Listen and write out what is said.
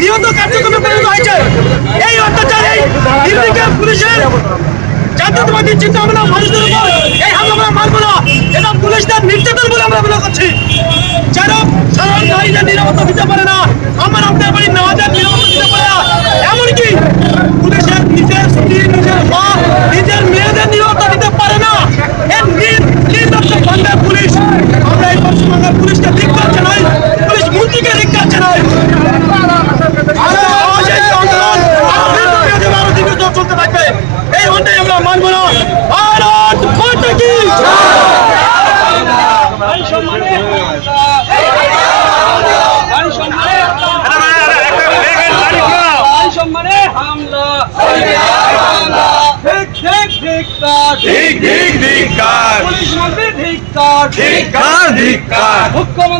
নিহত কার্যক্রমে পরিণত হয়েছে। এই অত্যাচার, এই নির্বিকার পুলিশের জাতীয়তাবাদী চিন্তা ভাবনা মানুষদের উপর এই হামলা আমরা মানব না। এটা পুলিশদের নির্যাতন বলে আমরা মনে করছি। যারা সাধারণ নারীদের নিরাপত্তা দিতে পারে না, আমার আপনার বাড়ির নেওয়াদের নিরাপত্তা দিতে পারে না, এমনকি পুলিশের নিজের স্ত্রী, নিজের মা, নিজের মেয়েদের নিরাপত্তা দিতে পারে না, এর নির্লজ্জ বাংলার পুলিশ। আমরা এই পশ্চিমবঙ্গের পুলিশকে ধিক্কার জানাই, পুলিশ মন্ত্রীকে ধিক্কার জানাই। চলতে থাকবে, এই অন্যায় আমরা মানব না। ভারত মাতা কি মুখ্যমন্ত্রী